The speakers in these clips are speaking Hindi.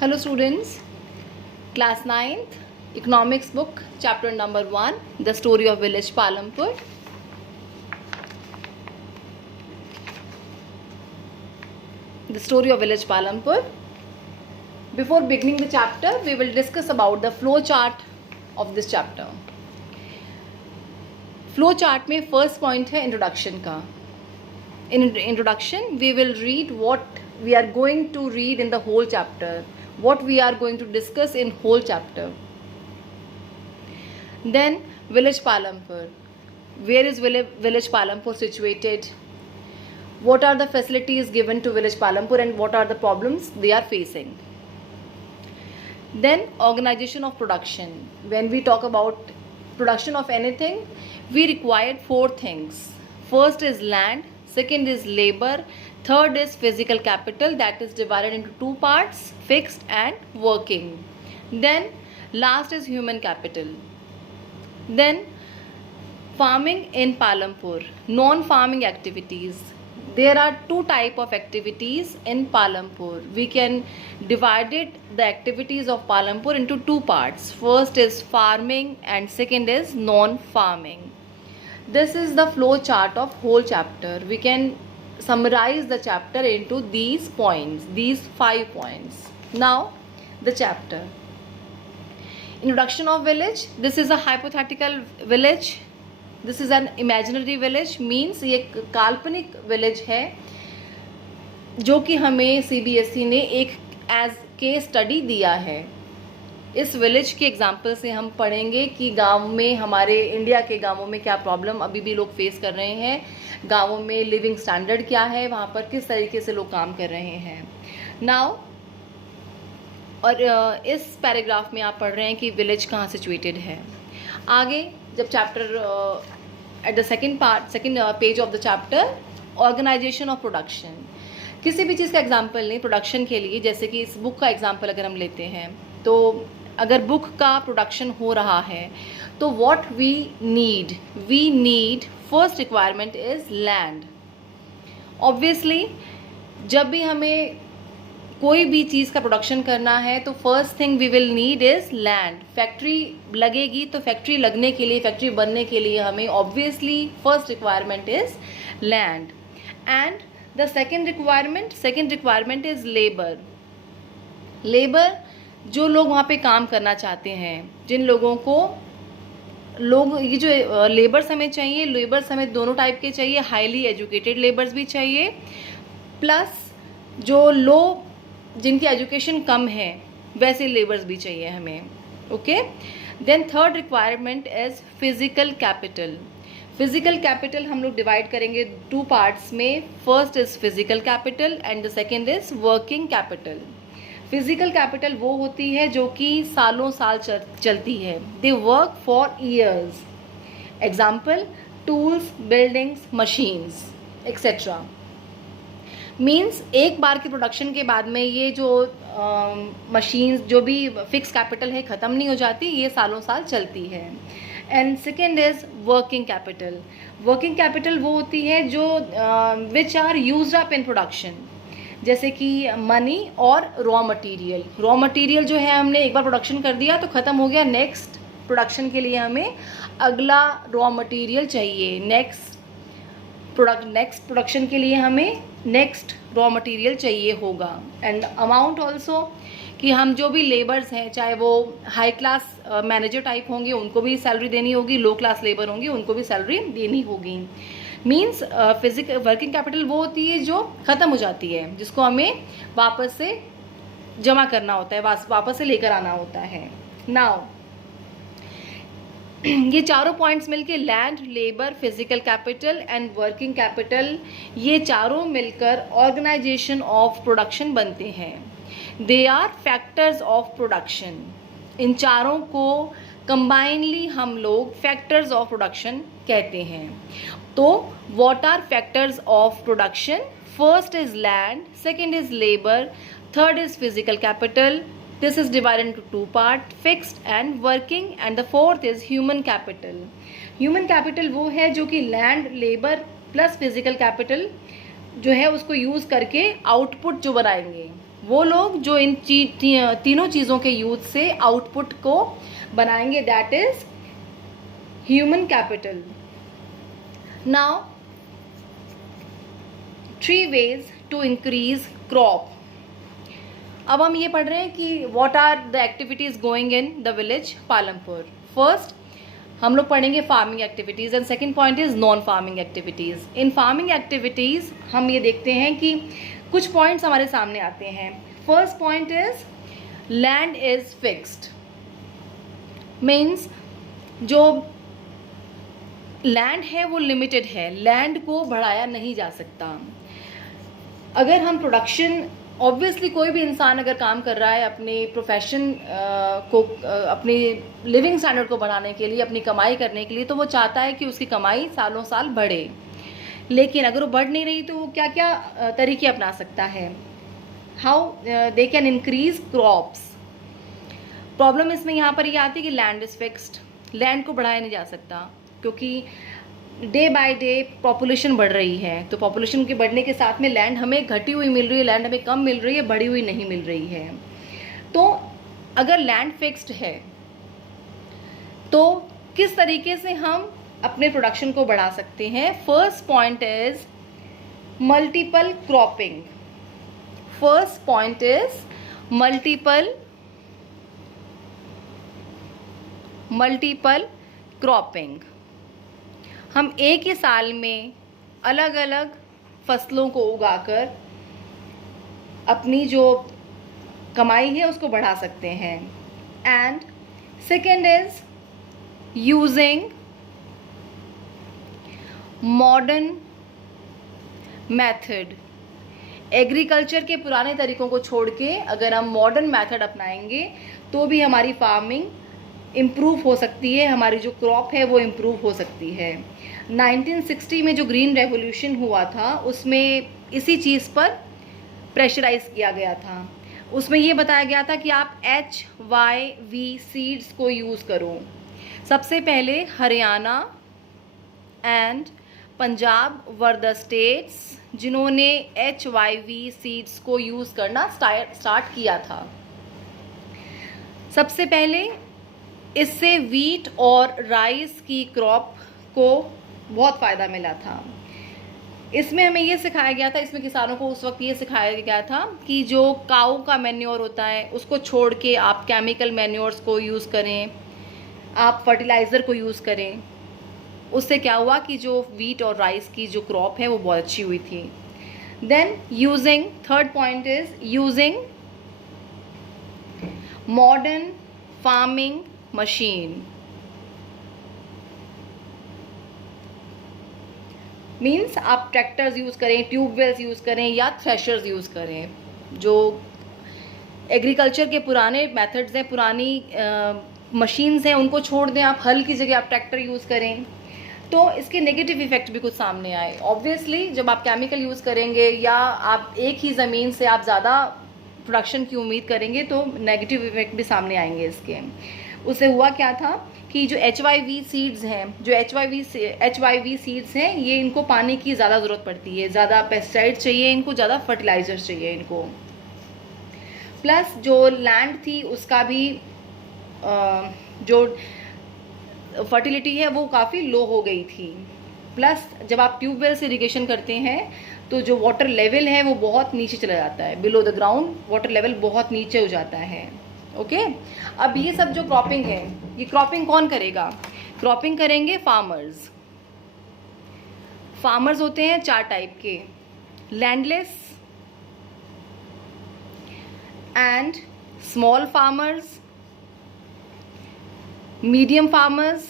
Hello students, class 9th, economics book, chapter number 1, the story of village Palampur. The story of village Palampur. Before beginning the chapter, we will discuss about the flow chart of this chapter. Flow chart में first point है introduction का. In introduction, we will read what we are going to read in the whole chapter, what we are going to discuss in whole chapter. Then village Palampur. Where is village Palampur situated? What are the facilities given to village Palampur and what are the problems they are facing? Then organization of production. When we talk about production of anything, we required 4 things. First is land, second is labor, third is physical capital, that is divided into 2 parts, fixed and working. Then last is human capital. Then farming in Palampur, non-farming activities. There are 2 types of activities in Palampur. We can divide the activities of Palampur into 2 parts. First is farming and second is non-farming. This is the flow chart of whole chapter. We can summarize the chapter into these points, these 5 points. Now the chapter. Introduction of village. This is a hypothetical village. This is an imaginary village, means ये काल्पनिक village है जो कि हमें CBSE ने एक as case study दिया है. इस विलेज के एग्जाम्पल से हम पढ़ेंगे कि गांव में, हमारे इंडिया के गांवों में क्या प्रॉब्लम अभी भी लोग फेस कर रहे हैं, गांवों में लिविंग स्टैंडर्ड क्या है, वहाँ पर किस तरीके से लोग काम कर रहे हैं. नाउ और इस पैराग्राफ में आप पढ़ रहे हैं कि विलेज कहाँ सिचुएटेड है. आगे जब chapter eight the second page of the chapter, organisation of production. किसी भी चीज़ का एग्जाम्पल लें प्रोडक्शन के लिए, जैसे कि इस बुक का एग्जाम्पल अगर हम लेते हैं, तो अगर बुक का प्रोडक्शन हो रहा है तो what we need first requirement is land. Obviously जब भी हमें कोई भी चीज़ का प्रोडक्शन करना है तो first thing we will need is land. Factory लगेगी तो फैक्ट्री लगने के लिए, फैक्ट्री बनने के लिए हमें obviously first requirement is land. And the second requirement is labour. जो लोग वहाँ पे काम करना चाहते हैं, जिन लोगों को ये जो लेबर्स हमें चाहिए, लेबर्स हमें दोनों टाइप के चाहिए, हाईली एजुकेटेड लेबर्स भी चाहिए, प्लस जो जिनकी एजुकेशन कम है वैसे लेबर्स भी चाहिए हमें. Okay. Then third requirement is physical capital. Physical capital हम लोग डिवाइड करेंगे 2 पार्ट्स में. First is physical capital and the second is working capital. Physical capital वो होती है जो कि सालों साल चलती है. They work for years. Example tools, buildings, machines etcetera. Means एक बार के प्रोडक्शन के बाद में ये जो मशीन्स, जो भी फिक्स कैपिटल है, ख़त्म नहीं हो जाती, ये सालों साल चलती है. And second is working capital. Working capital वो होती है जो which are used up in production, जैसे कि मनी और रॉ मटेरियल जो है हमने एक बार प्रोडक्शन कर दिया तो ख़त्म हो गया. नेक्स्ट प्रोडक्शन के लिए हमें अगला रॉ मटेरियल चाहिए. नेक्स्ट प्रोडक्शन के लिए हमें नेक्स्ट रॉ मटेरियल चाहिए होगा. एंड अमाउंट ऑल्सो, कि हम जो भी लेबर्स हैं, चाहे वो हाई क्लास मैनेजर टाइप होंगे उनको भी सैलरी देनी होगी, लो क्लास लेबर होंगे उनको भी सैलरी देनी होगी. मीन्स वर्किंग कैपिटल वो होती है जो ख़त्म हो जाती है, जिसको हमें वापस से जमा करना होता है, वापस से लेकर आना होता है. नाउ ये चारों पॉइंट्स मिलके land, labour, physical capital and working capital, ये चारों मिलकर ऑर्गेनाइजेशन ऑफ प्रोडक्शन बनते हैं. They are factors of production. इन चारों को कंबाइनली हम लोग फैक्टर्स ऑफ प्रोडक्शन कहते हैं. तो what are factors of production? First is land, second is labour, third is physical capital. This is divided into 2 parts, fixed and working, and the fourth is human capital. Human capital वो है जो कि land, labor plus physical capital जो है उसको यूज़ करके आउटपुट जो बनाएंगे, वो लोग जो इन तीनों चीज़ों के यूज से आउटपुट को बनाएंगे, that is human capital. Now 3 ways to increase crop। अब हम ये पढ़ रहे हैं कि what are the activities going in the village Palampur. First हम लोग पढ़ेंगे farming activities and second point is non farming activities. In farming activities हम ये देखते हैं कि कुछ पॉइंट्स हमारे सामने आते हैं। First point is land is fixed, means जो लैंड है वो लिमिटेड है, लैंड को बढ़ाया नहीं जा सकता। अगर हम प्रोडक्शन, ऑब्वियसली कोई भी इंसान अगर काम कर रहा है अपने प्रोफेशन को, अपनी लिविंग स्टैंडर्ड को बढ़ाने के लिए, अपनी कमाई करने के लिए, तो वो चाहता है कि उसकी कमाई सालों साल बढ़े। लेकिन अगर वो बढ़ नहीं रही तो वो क्या क्या तरीके अपना सकता है, how they can increase crops. Problem इसमें यहाँ पर ये आती है कि लैंड इज़ फिक्स्ड, लैंड को बढ़ाया नहीं जा सकता क्योंकि डे बाय डे पॉपुलेशन बढ़ रही है। तो पॉपुलेशन के बढ़ने के साथ में लैंड हमें घटी हुई मिल रही है, लैंड हमें कम मिल रही है, बढ़ी हुई नहीं मिल रही है। तो अगर लैंड फिक्स्ड है तो किस तरीके से हम अपने प्रोडक्शन को बढ़ा सकते हैं। First point is multiple cropping. First point is multiple cropping. हम एक ही साल में अलग अलग फसलों को उगाकर अपनी जो कमाई है उसको बढ़ा सकते हैं। And second is using modern method. Agriculture के पुराने तरीकों को छोड़ के अगर हम मॉडर्न मेथड अपनाएंगे तो भी हमारी फार्मिंग इम्प्रूव हो सकती है, हमारी जो क्रॉप है वो इम्प्रूव हो सकती है। 1960 में जो ग्रीन रेवोल्यूशन हुआ था उसमें इसी चीज़ पर प्रेशराइज किया गया था। उसमें ये बताया गया था कि आप HYV सीड्स को यूज़ करो। सबसे पहले Haryana and Punjab were the states जिन्होंने HYV सीड्स को यूज़ करना स्टार्ट किया था। सबसे पहले इससे वीट और राइस की क्रॉप को बहुत फ़ायदा मिला था। इसमें हमें ये सिखाया गया था, इसमें किसानों को उस वक्त ये सिखाया गया था कि जो काऊ का मैन्योर होता है उसको छोड़ के आप केमिकल मैन्योर्स को यूज़ करें, आप फर्टिलाइज़र को यूज़ करें। उससे क्या हुआ कि जो वीट और राइस की जो क्रॉप है वो बहुत अच्छी हुई थी। Then using, third point is using modern farming machine. Means आप ट्रैक्टर्स यूज़ करें, ट्यूबवेल्स यूज़ करें या थ्रेशर्स यूज़ करें। जो एग्रीकल्चर के पुराने मेथड्स हैं, पुरानी मशीन्स हैं, उनको छोड़ दें, आप हल की जगह आप ट्रैक्टर यूज़ करें। तो इसके नेगेटिव इफेक्ट भी कुछ सामने आए। ऑब्वियसली जब आप केमिकल यूज़ करेंगे या आप एक ही ज़मीन से आप ज़्यादा प्रोडक्शन की उम्मीद करेंगे तो नेगेटिव इफेक्ट भी सामने आएंगे इसके। उससे हुआ क्या था कि जो HYV सीड्स हैं, जो HYV सीड्स हैं, ये इनको पानी की ज़्यादा ज़रूरत पड़ती है, ज़्यादा पेस्टिसाइड चाहिए इनको, ज़्यादा फर्टिलाइजर्स चाहिए इनको। प्लस जो लैंड थी उसका भी जो फर्टिलिटी है वो काफ़ी लो हो गई थी। प्लस जब आप ट्यूबवेल से इरिगेशन करते हैं तो जो वाटर लेवल है वो बहुत नीचे चला जाता है, below the ground water level बहुत नीचे हो जाता है। ओके अब ये सब जो क्रॉपिंग है, ये क्रॉपिंग कौन करेगा? क्रॉपिंग करेंगे फार्मर्स। फार्मर्स होते हैं 4 टाइप के, landless and small farmers, medium farmers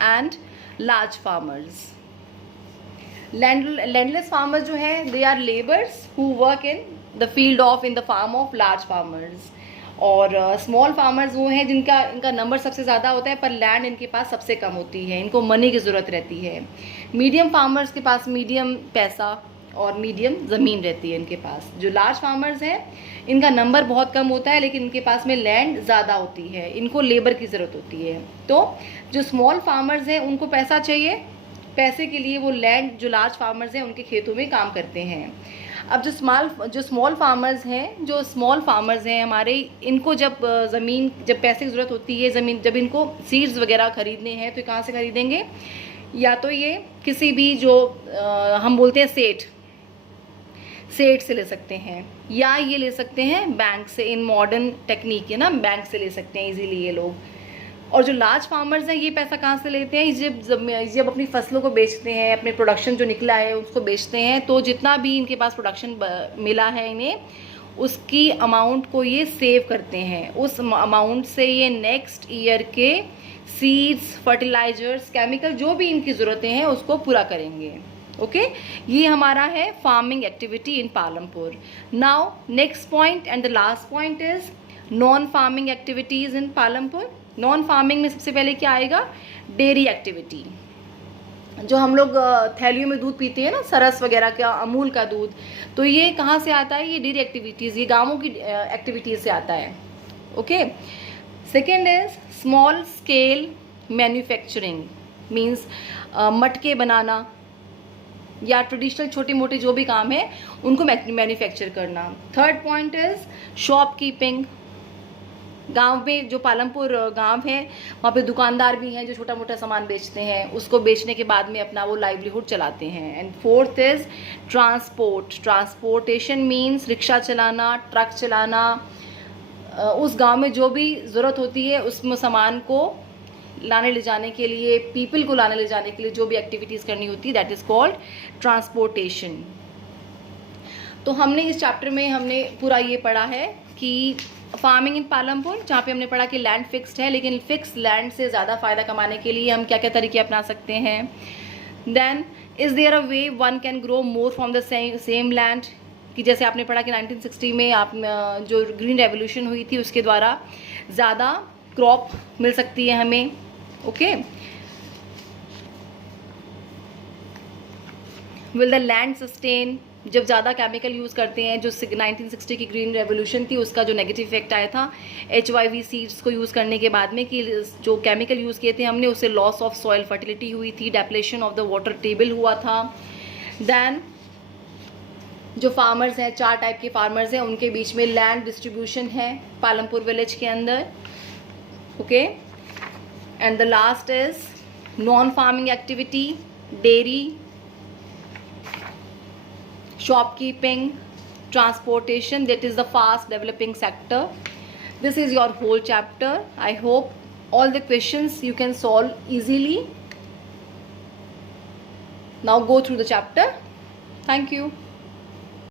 and large farmers. Landless farmers जो है they are labours who work in the field of in the farm of large farmers. और स्मॉल फार्मर्स वो हैं इनका नंबर सबसे ज़्यादा होता है पर लैंड इनके पास सबसे कम होती है, इनको मनी की ज़रूरत रहती है। मीडियम फार्मर्स के पास मीडियम पैसा और मीडियम ज़मीन रहती है इनके पास। जो लार्ज फार्मर्स हैं इनका नंबर बहुत कम होता है लेकिन इनके पास में लैंड ज़्यादा होती है, इनको लेबर की ज़रूरत होती है। तो जो स्मॉल फार्मर्स हैं उनको पैसा चाहिए, पैसे के लिए वो लैंड, जो लार्ज फार्मर्स हैं उनके खेतों में काम करते हैं। अब जो स्मॉल फार्मर्स हैं हमारे, इनको जब पैसे की ज़रूरत होती है, ज़मीन जब इनको सीड्स वगैरह ख़रीदने हैं, तो ये कहाँ से ख़रीदेंगे? या तो ये किसी भी जो हम बोलते हैं सेठ से ले सकते हैं, या ये ले सकते हैं बैंक से। इन मॉडर्न टेक्निक है ना, बैंक से ले सकते हैं इजीली ये लोग। और जो लार्ज फार्मर्स हैं, ये पैसा कहाँ से लेते हैं? जब अपनी फसलों को बेचते हैं, अपने प्रोडक्शन जो निकला है उसको बेचते हैं, तो जितना भी इनके पास प्रोडक्शन मिला है इन्हें, उसकी अमाउंट को ये सेव करते हैं। उस अमाउंट से ये नेक्स्ट ईयर के सीड्स, फर्टिलाइजर्स, केमिकल जो भी इनकी ज़रूरतें हैं उसको पूरा करेंगे। ओके, ये हमारा है farming activity in Palampur. Now next point and the last point is non farming activities in Palampur. Non farming में सबसे पहले क्या आएगा? Dairy activity. जो हम लोग थैलियों में दूध पीते हैं ना, सरस वगैरह का, अमूल का दूध, तो ये कहाँ से आता है? ये डेयरी एक्टिविटीज़, ये गांवों की एक्टिविटीज़ से आता है। Okay, second is small scale manufacturing, means मटके बनाना या ट्रेडिशनल छोटे मोटे जो भी काम है उनको मैन्युफैक्चर करना। Third point is shopkeeping. गांव में, जो पालमपुर गांव है, वहाँ पे दुकानदार भी हैं जो छोटा मोटा सामान बेचते हैं, उसको बेचने के बाद में अपना वो लाइवलीहुड चलाते हैं। And fourth is transportation, means rickshaw चलाना, ट्रक चलाना, उस गांव में जो भी ज़रूरत होती है उसमें सामान को लाने ले जाने के लिए, पीपल को लाने ले जाने के लिए जो भी एक्टिविटीज़ करनी होती है, दैट इज़ कॉल्ड ट्रांसपोर्टेशन। तो हमने इस चैप्टर में हमने पूरा ये पढ़ा है कि फार्मिंग इन पालमपुर, जहाँ पे हमने पढ़ा कि लैंड फिक्स्ड है, लेकिन फिक्स लैंड से ज़्यादा फ़ायदा कमाने के लिए हम क्या क्या तरीके अपना सकते हैं। Then is there a way one can grow more from the same land, कि जैसे आपने पढ़ा कि 1960 में जो ग्रीन रेवोल्यूशन हुई थी उसके द्वारा ज़्यादा क्रॉप मिल सकती है हमें। Okay, will the land sustain, जब ज़्यादा केमिकल यूज़ करते हैं, जो 1960 की ग्रीन रेवोल्यूशन थी उसका जो नेगेटिव इफेक्ट आया था HYV सीड्स को यूज़ करने के बाद में, कि जो केमिकल यूज़ किए थे हमने, उससे लॉस ऑफ सॉइल फर्टिलिटी हुई थी, depletion of the water table हुआ था। देन जो फार्मर्स हैं, 4 टाइप के फार्मर्स हैं, उनके बीच में लैंड डिस्ट्रीब्यूशन है पालमपुर विलेज के अंदर। Okay, and the last is non farming activity, dairy, shopkeeping, transportation, that is the fast developing sector. This is your whole chapter. I hope all the questions you can solve easily. Now go through the chapter. Thank you.